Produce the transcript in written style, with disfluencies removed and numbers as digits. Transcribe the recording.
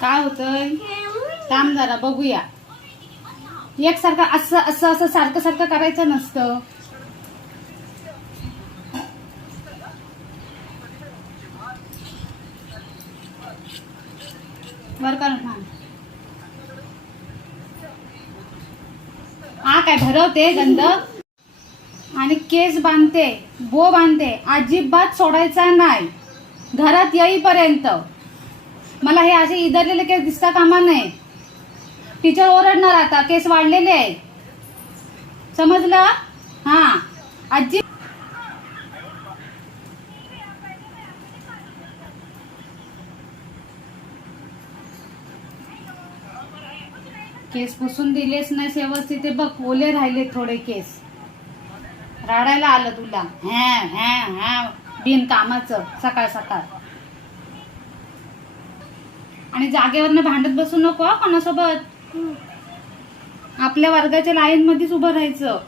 काय होतंय? थांब जरा बघूया. एकसारखं असं असं असं सारखं सारखं करायचं नसतं. वर कर. हा काय भरवते गंध आणि केस बांधते, बो बांधते, अजिबात सोडायचा नाही घरात येईपर्यंत. मला हे असे इधरलेले केस दिसता कामा नये. टीचर ओरडणार आता, केस वाढलेले आहे, समजलं? हा आजी. केस पुसून दिलेस नाही व्यवस्थित. ते बघ ओले राहिले थोडे केस. राडायला आलं तुला. हॅ हॅ हॅ बिन कामाचं सकाळ सकाळ. आणि जागेवरनं भांडत बसू नको कोणासोबत. आपल्या वर्गाच्या लाईन मध्येच उभं राहायचं.